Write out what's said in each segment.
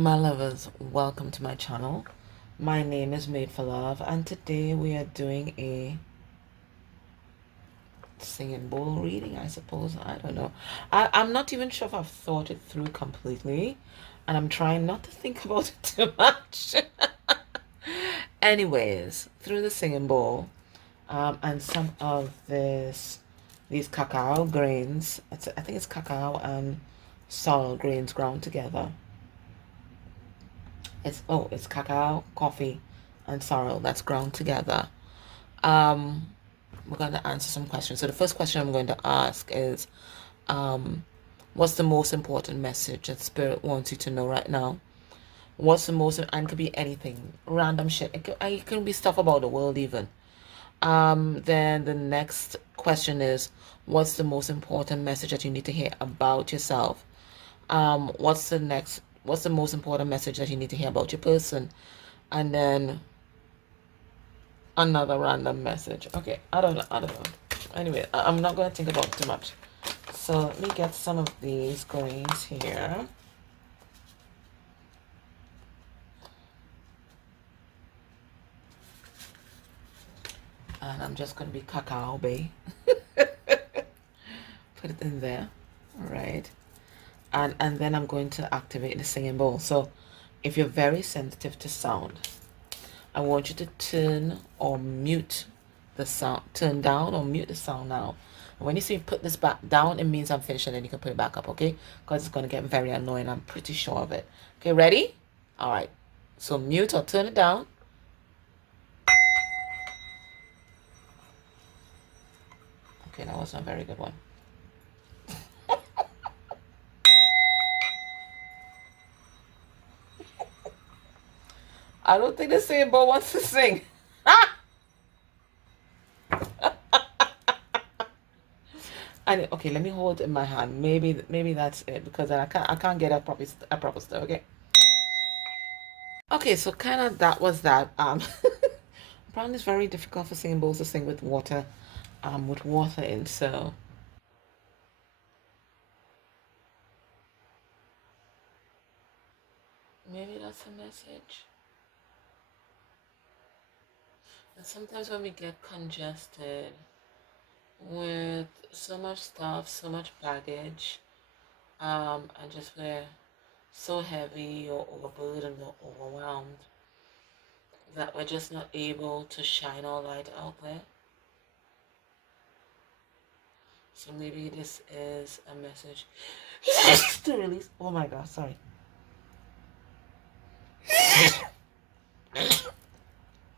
My lovers, welcome to my channel. My name is Made for Love, and today we are doing a singing bowl reading, I suppose. I don't know. I'm not even sure if I've thought it through completely, and I'm trying not to think about it too much. Anyways, through the singing bowl, and some of these cacao grains. I think it's cacao and sorrel grains ground together. It's cacao, coffee, and sorrel that's ground together. Um, we're going to answer some questions. So the first question I'm going to ask is, what's the most important message that Spirit wants you to know right now? What's the most, and it could be anything, random shit. It can be stuff about the world even. Then the next question is, what's the most important message that you need to hear about yourself? What's the most important message that you need to hear about your person? And then another random message. Okay, I don't know. Anyway, I'm not going to think about it too much. So let me get some of these grains here. And I'm just going to be cacao bay. Put it in there. All right. And then I'm going to activate the singing bowl. So if you're very sensitive to sound, I want you to turn or mute the sound. Turn down or mute the sound now. And when you see me put this back down, it means I'm finished, and then you can put it back up, okay? Because it's going to get very annoying. I'm pretty sure of it. Okay, ready? All right. So mute or turn it down. Okay, that wasn't a very good one. I don't think the singing bowl wants to sing. And okay, let me hold it in my hand. Maybe that's it, because I can't get a proper stuff. Okay. Okay, so kind of that was that. Apparently it's very difficult for singing bowls to sing with water in. So maybe that's a message. And sometimes when we get congested with so much stuff, so much baggage, and just we're so heavy or overburdened or overwhelmed that we're just not able to shine our light out there. So maybe this is a message to release. Oh my God, sorry.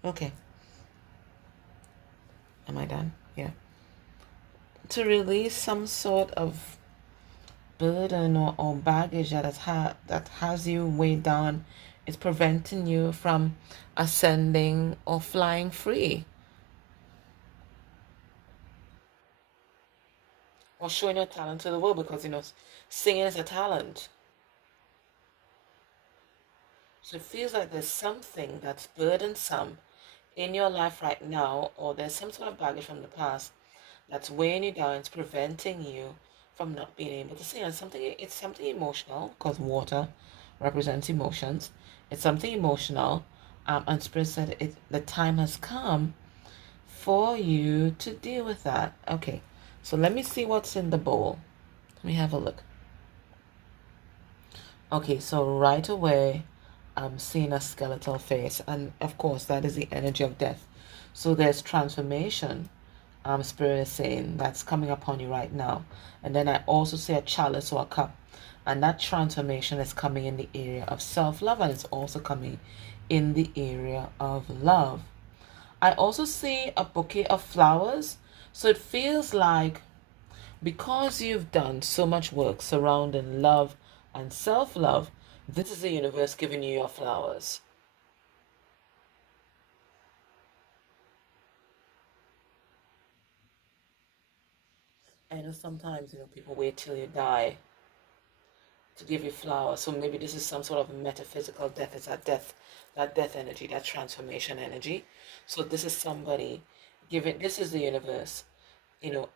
Okay, am I done? Yeah. To release some sort of burden or baggage that has you weighed down, is preventing you from ascending or flying free or showing your talent to the world, because singing is a talent. So it feels like there's something that's burdensome in your life right now, or there's some sort of baggage from the past that's weighing you down. It's preventing you from not being able to sing. And it's something emotional, because water represents emotions. It's something emotional, and Spirit said the time has come for you to deal with that. Okay, so let me see what's in the bowl. Let me have a look. Okay, so right away, I'm seeing a skeletal face, and of course, that is the energy of death. So there's transformation. Spirit is saying that's coming upon you right now. And then I also see a chalice or a cup, and that transformation is coming in the area of self-love, and it's also coming in the area of love. I also see a bouquet of flowers. So it feels like, because you've done so much work surrounding love and self-love, this is the universe giving you your flowers. I know sometimes, people wait till you die to give you flowers. So maybe this is some sort of metaphysical death. It's that death energy, that transformation energy. So this is somebody this is the universe, you know,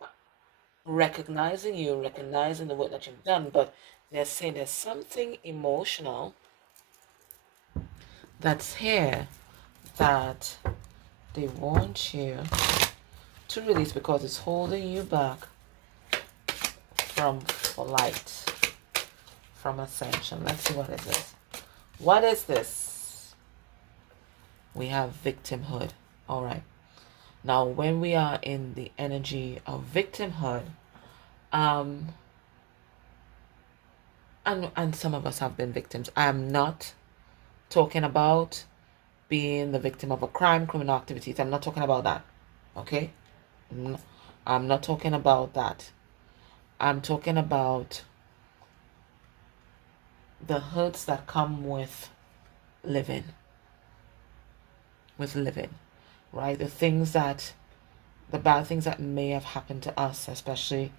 recognizing you, recognizing the work that you've done, but they're saying there's something emotional that's here that they want you to release because it's holding you back from light, from ascension. Let's see what it is. What is this? We have victimhood. All right. Now, when we are in the energy of victimhood, um, and some of us have been victims. I am not talking about being the victim of a crime, criminal activities. I'm not talking about that. Okay? I'm not talking about that. I'm talking about the hurts that come living, with living, right? The bad things that may have happened to us, especially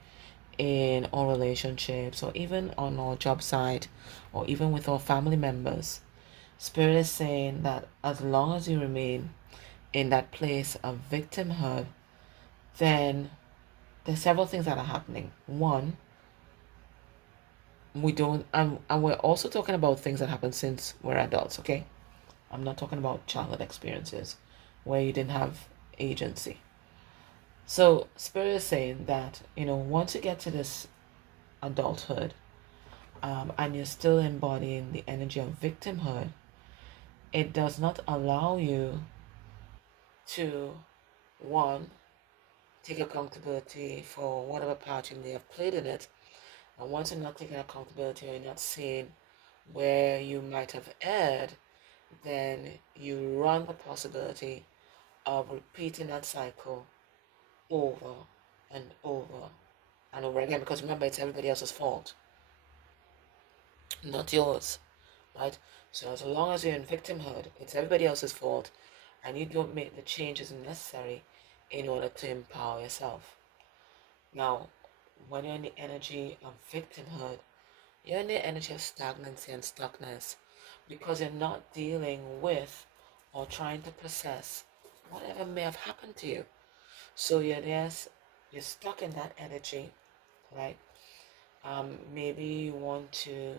in our relationships or even on our job site or even with our family members. Spirit is saying that as long as you remain in that place of victimhood, then there's several things that are happening. One, we don't, and we're also talking about things that happen since we're adults, okay? I'm not talking about childhood experiences where you didn't have agency. So, Spirit is saying that, once you get to this adulthood, and you're still embodying the energy of victimhood, it does not allow you to, one, take accountability for whatever part you may have played in it. And once you're not taking accountability or you're not seeing where you might have erred, then you run the possibility of repeating that cycle over and over and over again. Because remember, it's everybody else's fault, not yours, right? So as long as you're in victimhood, it's everybody else's fault, and you don't make the changes necessary in order to empower yourself. Now, when you're in the energy of victimhood, you're in the energy of stagnancy and stuckness because you're not dealing with or trying to process whatever may have happened to you. So you're stuck in that energy, right? Maybe you want to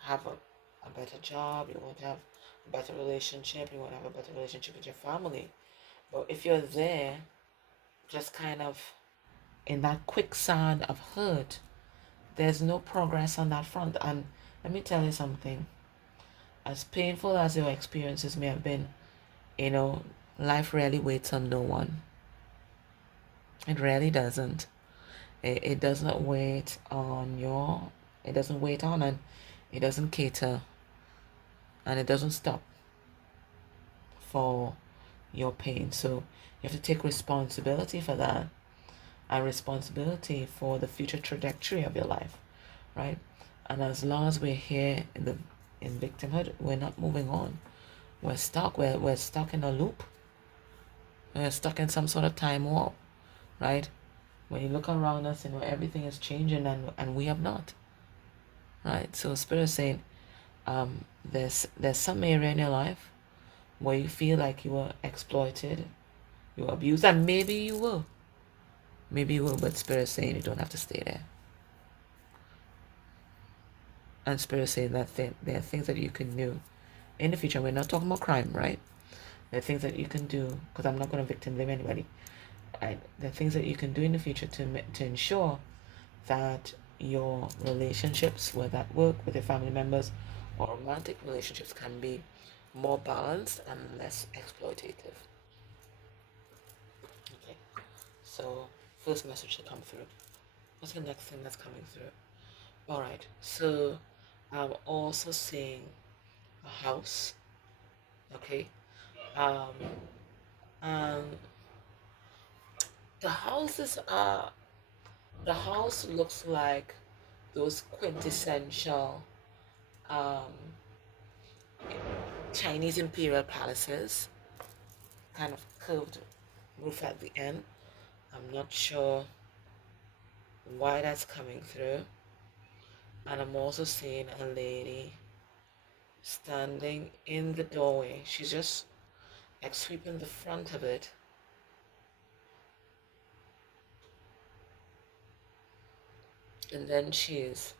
have a better job, you want to have a better relationship, you want to have a better relationship with your family. But if you're there, just kind of in that quicksand of hurt, there's no progress on that front. And let me tell you something, as painful as your experiences may have been, you know, life really waits on no one. It really doesn't. It does not wait on it doesn't wait on, and it doesn't cater, and it doesn't stop for your pain. So you have to take responsibility for that, and responsibility for the future trajectory of your life, right? And as long as we're here in victimhood, we're not moving on. We're stuck. We're stuck in a loop. We're stuck in some sort of time warp, right? When you look around us, everything is changing, and we have not, right? So Spirit is saying, there's some area in your life where you feel like you were exploited, you were abused, and maybe you will, but Spirit is saying you don't have to stay there. And Spirit is saying that there are things that you can do in the future. We're not talking about crime, right? There are things that you can do, because I'm not going to victim blame anybody. There are things that you can do in the future to ensure that your relationships, whether at work, with your family members, or romantic relationships, can be more balanced and less exploitative. Okay, so first message to come through. What's the next thing that's coming through? All right, so I'm also seeing a house. Okay, um, um, the houses are the house looks like those quintessential um, Chinese imperial palaces, kind of curved roof at the end. I'm not sure why that's coming through. And I'm also seeing a lady standing in the doorway. She's just like sweeping the front of it. And then she's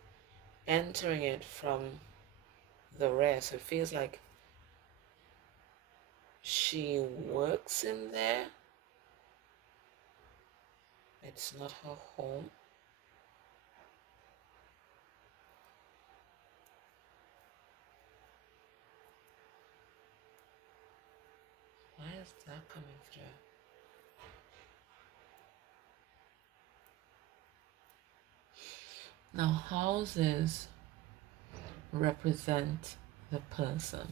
entering it from the rear. So it feels like She works in there. It's not her home. Why is that coming through? Now, houses represent the person.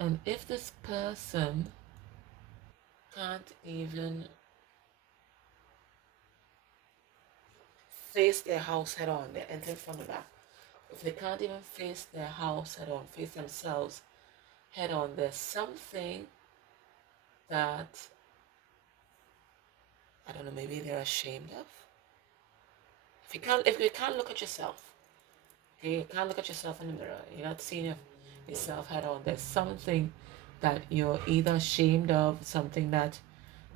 And if this person can't even face their house head on, they're entering from the back. If they can't even face their house head on, face themselves head on, there's something that, I don't know, maybe they're ashamed of. If you can't look at yourself, okay, you can't look at yourself in the mirror, you're not seeing yourself head on, there's something that you're either ashamed of, something that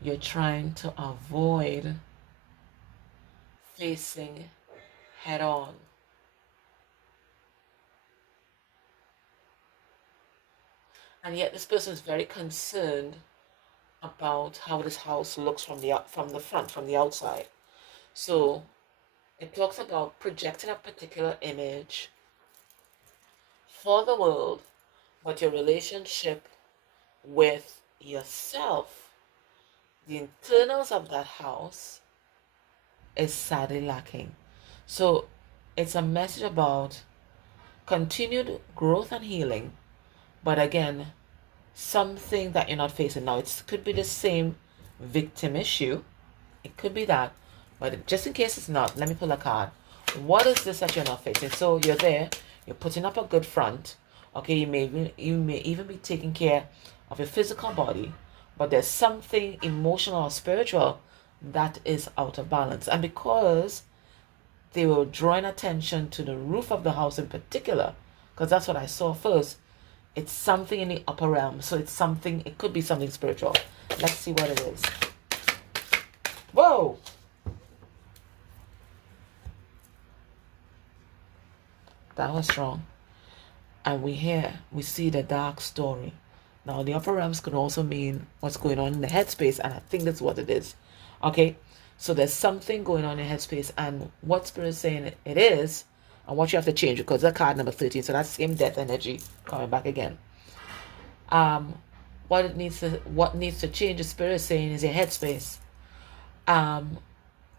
you're trying to avoid facing head on. And yet this person is very concerned about how this house looks from the front, from the outside. So it talks about projecting a particular image for the world, but your relationship with yourself, the internals of that house, is sadly lacking. So it's a message about continued growth and healing, but again, something that you're not facing now. It could be the same victim issue. It could be that, but just in case it's not, let me pull a card. What is this that you're not facing? So you're there, you're putting up a good front. Okay, you may even be taking care of your physical body, but there's something emotional or spiritual that is out of balance. And because they were drawing attention to the roof of the house in particular, because that's what I saw first, it's something in the upper realm. So it's something, it could be something spiritual. Let's see what it is. Whoa! That was strong. And we see the dark story. Now, the upper realms could also mean what's going on in the headspace, and I think that's what it is. Okay? So there's something going on in headspace, and what Spirit is saying it is, and what you have to change, because that's card number 13, so that's same death energy coming back again. What needs to change, the Spirit is saying, is your headspace.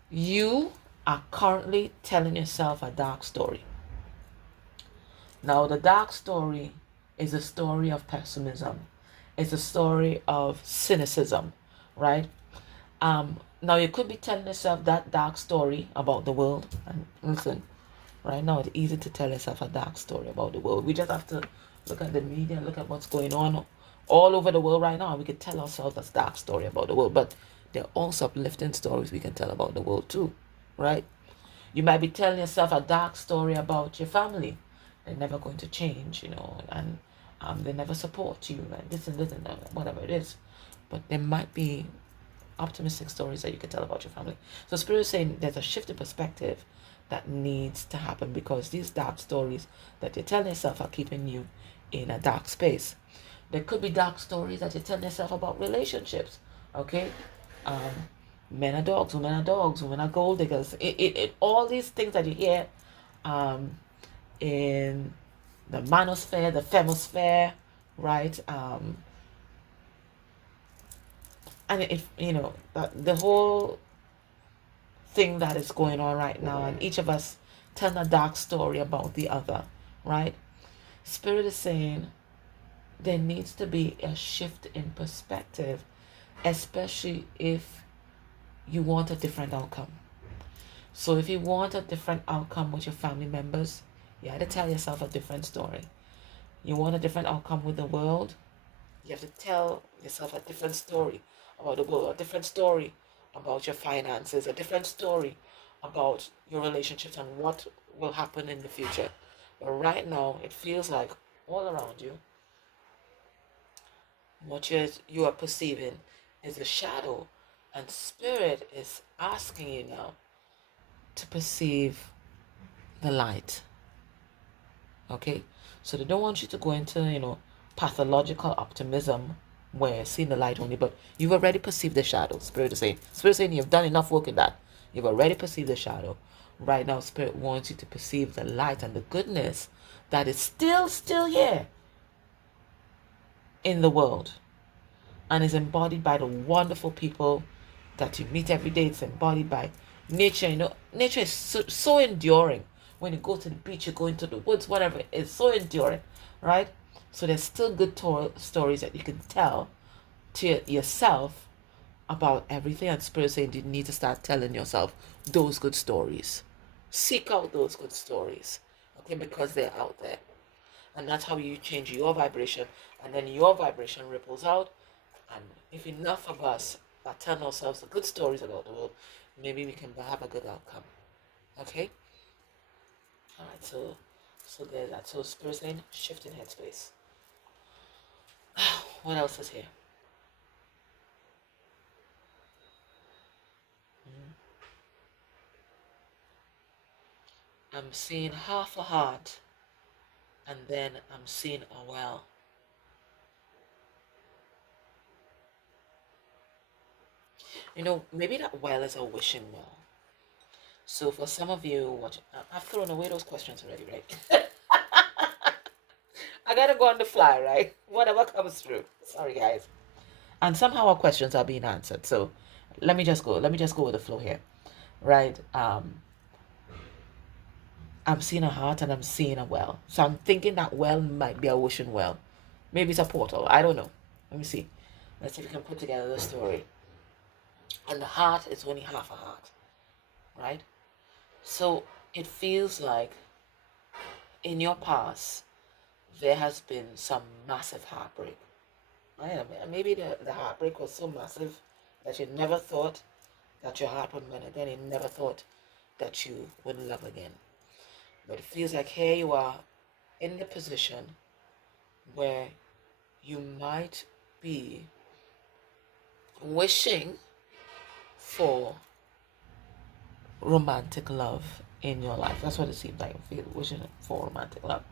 You are currently telling yourself a dark story. Now, the dark story is a story of pessimism. It's a story of cynicism, right? Now, you could be telling yourself that dark story about the world. And listen, right now it's easy to tell yourself a dark story about the world. We just have to look at the media, look at what's going on all over the world right now. We could tell ourselves a dark story about the world, but there are also uplifting stories we can tell about the world too, right? You might be telling yourself a dark story about your family. They're never going to change, and they never support you, and this and this and that, whatever it is. But there might be optimistic stories that you can tell about your family. So Spirit is saying there's a shift in perspective that needs to happen, because these dark stories that you're telling yourself are keeping you in a dark space. There could be dark stories that you're telling yourself about relationships, okay? Men are dogs, women are gold diggers. All these things that you hear in the manosphere, the femosphere, right? And if the whole thing that is going on right now, and each of us telling a dark story about the other, right? Spirit is saying there needs to be a shift in perspective, especially if you want a different outcome. So if you want a different outcome with your family members, you have to tell yourself a different story. You want a different outcome with the world, you have to tell yourself a different story about the world, a different story about your finances, a different story about your relationships and what will happen in the future. But right now, it feels like all around you, what you are perceiving is a shadow, and Spirit is asking you now to perceive the light. Okay, so they don't want you to go into, pathological optimism where seeing the light only, but you've already perceived the shadow. Spirit is saying you've done enough work in that. You've already perceived the shadow. Right now, Spirit wants you to perceive the light and the goodness that is still here in the world and is embodied by the wonderful people that you meet every day. It's embodied by nature. Nature is so enduring. When you go to the beach, you go into the woods, whatever, it's so enduring, right? So there's still good stories that you can tell to yourself about everything. And Spirit saying you need to start telling yourself those good stories. Seek out those good stories, okay, because they're out there. And that's how you change your vibration. And then your vibration ripples out. And if enough of us are telling ourselves the good stories about the world, maybe we can have a good outcome. Okay? All right, so there's that. So Spirit saying shift in headspace. What else is here? I'm seeing half a heart, and then I'm seeing a well. Maybe that well is a wishing well. So for some of you, I've thrown away those questions already, right? I gotta go on the fly, right? Whatever comes through. Sorry, guys. And somehow our questions are being answered. So let me just go. Let me just go with the flow here, right? I'm seeing a heart and I'm seeing a well. So I'm thinking that well might be a wishing well. Maybe it's a portal. I don't know. Let me see. Let's see if we can put together the story. And the heart is only half a heart, right? So it feels like in your past there has been some massive heartbreak. Right? Maybe the heartbreak was so massive that you never thought that your heart would mend again. You never thought that you would love again. But it feels like here you are in the position where you might be wishing for romantic love in your life. That's what it seems like. Wishing for romantic love.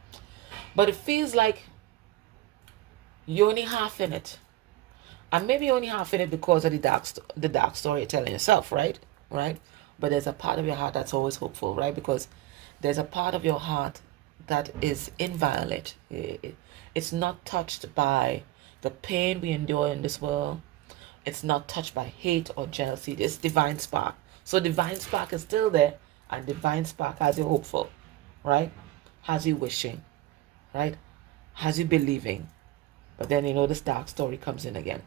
But it feels like you're only half in it. And maybe you're only half in it because of the dark story you're telling yourself, right? Right? But there's a part of your heart that's always hopeful, right? Because there's a part of your heart that is inviolate. It's not touched by the pain we endure in this world. It's not touched by hate or jealousy. It's divine spark. So divine spark is still there, and divine spark has you hopeful, right? Has you wishing, right? Has you believing. But then this dark story comes in again.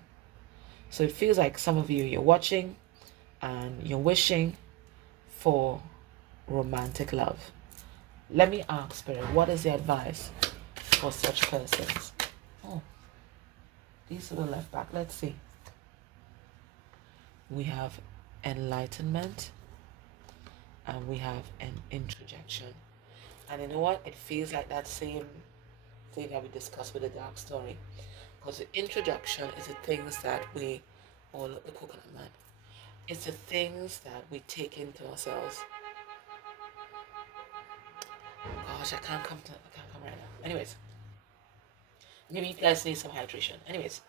So it feels like some of you're watching and you're wishing for romantic love. Let me ask Spirit, what is the advice for such persons? Oh, these are the left back. Let's see. We have enlightenment and we have an introjection. And you know what? It feels like that same thing that we discussed with the dark story. Because the introduction is the things that look, the coconut man. It's the things that we take into ourselves. Gosh, I can't come right now. Anyways, maybe you guys need some hydration. Anyways,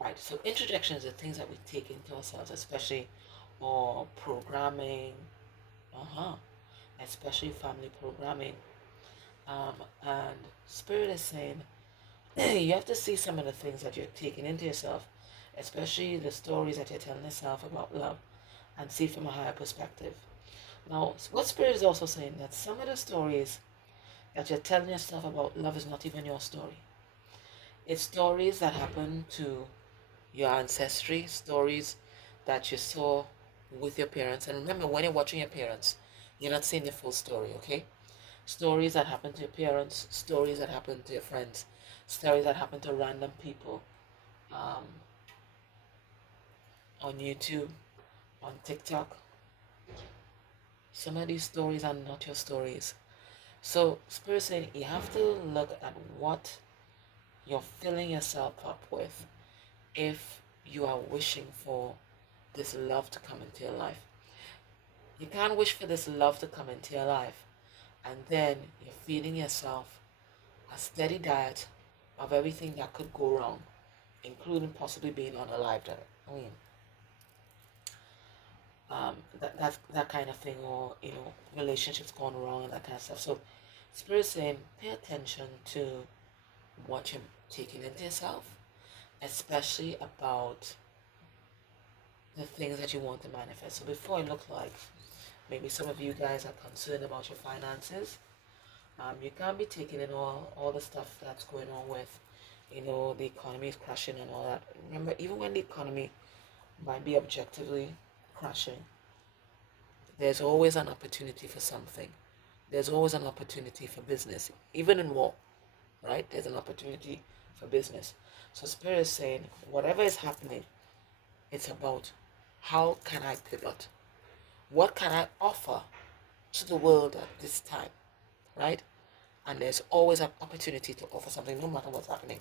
right. So introjection is the things that we take into ourselves, especially or programming, especially family programming. And Spirit is saying you have to see some of the things that you're taking into yourself, especially the stories that you're telling yourself about love, and see from a higher perspective. Now, what Spirit is also saying that some of the stories that you're telling yourself about love is not even your story. It's stories that happen to your ancestry, stories that you saw with your parents. And remember, when you're watching your parents, you're not seeing the full story, okay? Stories that happen to your parents, stories that happen to your friends, stories that happen to random people on YouTube, on TikTok. Some of these stories are not your stories. So Spirit saying you have to look at what you're filling yourself up with if you are wishing for this love to come into your life. You can't wish for this love to come into your life and then you're feeding yourself a steady diet of everything that could go wrong, including possibly being unalived. I mean, that kind of thing, or relationships gone wrong and that kind of stuff. So, Spirit saying, pay attention to what you're taking into yourself, especially about the things that you want to manifest. So before it looked like maybe some of you guys are concerned about your finances. You can't be taking in all the stuff that's going on with, the economy is crashing and all that. Remember, even when the economy might be objectively crashing, there's always an opportunity for something. There's always an opportunity for business. Even in war, right? There's an opportunity for business. So Spirit is saying, whatever is happening, it's about how can I pivot? What can I offer to the world at this time, right? And there's always an opportunity to offer something, no matter what's happening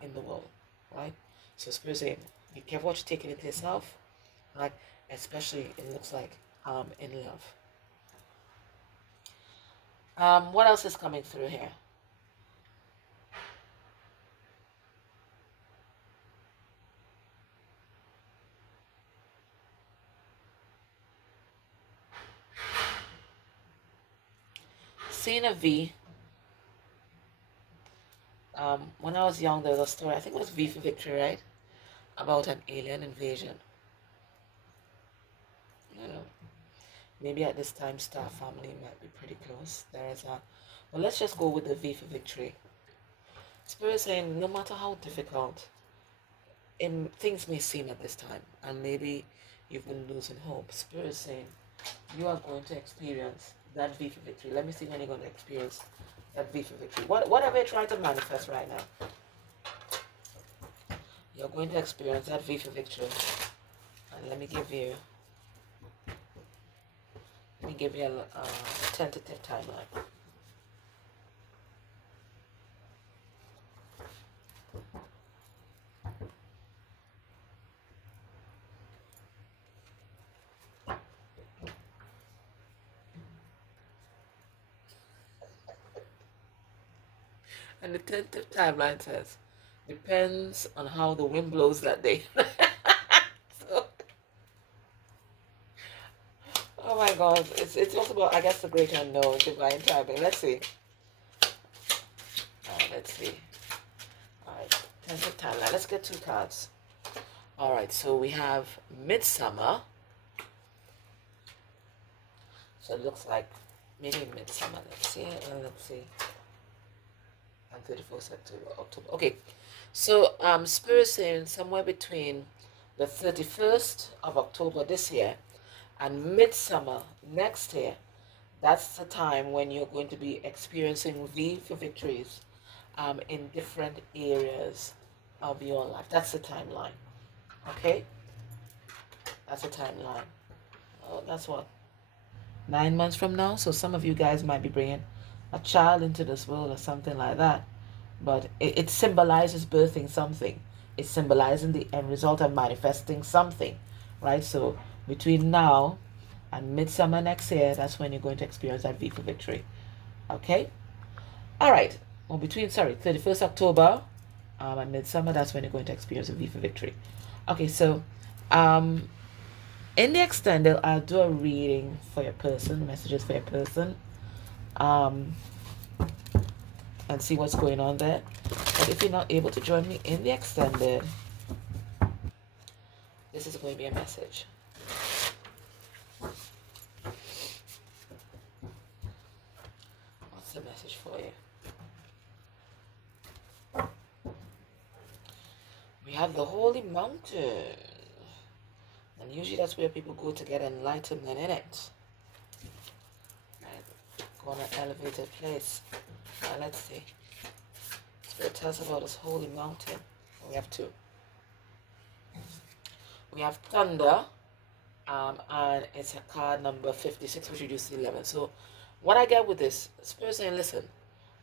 in the world, right? So Spirit saying, be careful what you're taking into yourself, right? Especially it looks like in love. What else is coming through here? Seeing a V. When I was young, there was a story, I think it was V for Victory, right? About an alien invasion. You know, maybe at this time, Star Family might be pretty close. There is a, well, let's just go with the V for Victory. Spirit saying, no matter how difficult things may seem at this time, and maybe you've been losing hope, Spirit saying, you are going to experience that V for Victory. Let me see when you're going to experience that V for Victory. Whatever you're trying to manifest right now, you're going to experience that V for Victory. And let me give you a tentative timeline. And the tentative timeline says, depends on how the wind blows that day. So, oh my God, it's also about, I guess, the great unknown, divine timing. Let's see. All right, let's see. All right, tentative timeline. Let's get two cards. All right, so we have Midsummer. So it looks like maybe Midsummer. Let's see. Let's see. And 31st October. Okay, so Spirit saying somewhere between the 31st of October this year and Midsummer next year, that's the time when you're going to be experiencing V for victories in different areas of your life. That's the timeline. Okay? That's the timeline. Oh, that's what? 9 months from now? So some of you guys might be bringing a child into this world or something like that. But it symbolizes birthing something. It's symbolizing the end result of manifesting something, right? So between now and midsummer next year, that's when you're going to experience that V for victory. Okay? All right. Well, 31st October and midsummer, that's when you're going to experience a V for victory. Okay, so in the extended, I'll do a reading for your person, messages for your person, and see what's going on there. But if you're not able to join me in the extended, this is going to be a message. What's the message for you? We have the Holy Mountain. And usually that's where people go to get enlightenment in it. Right? Go on an elevated place. Now let's see. Spirit tells us about this holy mountain. We have two. We have thunder, and it's a card number 56, which reduces to 11. So what I get with this, Spirit saying, listen,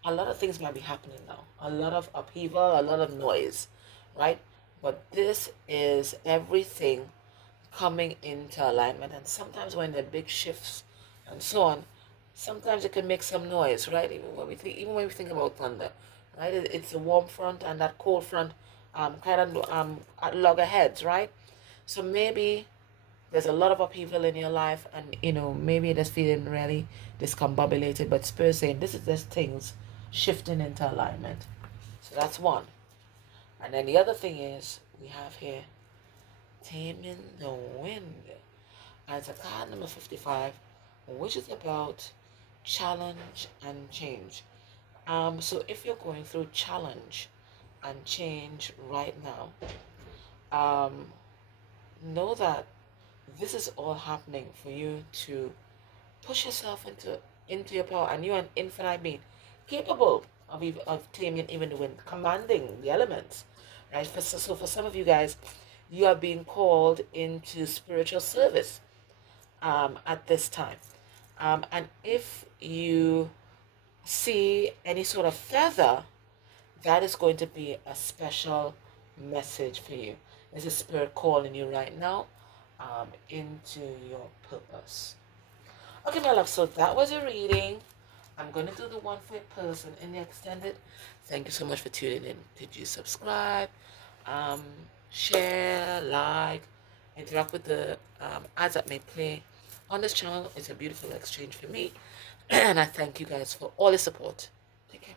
a lot of things might be happening now. A lot of upheaval, a lot of noise, right? But this is everything coming into alignment. And sometimes when there are big shifts and so on, sometimes it can make some noise, right? Even when we think about thunder, right? It's a warm front and that cold front, kind of at loggerheads, right? So maybe there's a lot of upheaval in your life, and maybe you're just feeling really discombobulated. But Spirit saying this is just things shifting into alignment. So that's one. And then the other thing is we have here taming the wind. And it's a card number 55, which is about challenge and change. So if you're going through challenge and change right now, know that this is all happening for you to push yourself into your power, and you're an infinite being, capable of taming even the wind, commanding the elements, right? So for some of you guys, you are being called into spiritual service at this time. And if you see any sort of feather, that is going to be a special message for you. There's a spirit calling you right now into your purpose. Okay, my love, so that was a reading. I'm going to do the one for a person in the extended. Thank you so much for tuning in. Did you subscribe, um, share, like, interact with the ads that may play on this channel? It's a beautiful exchange for me. And I thank you guys for all the support. Take care.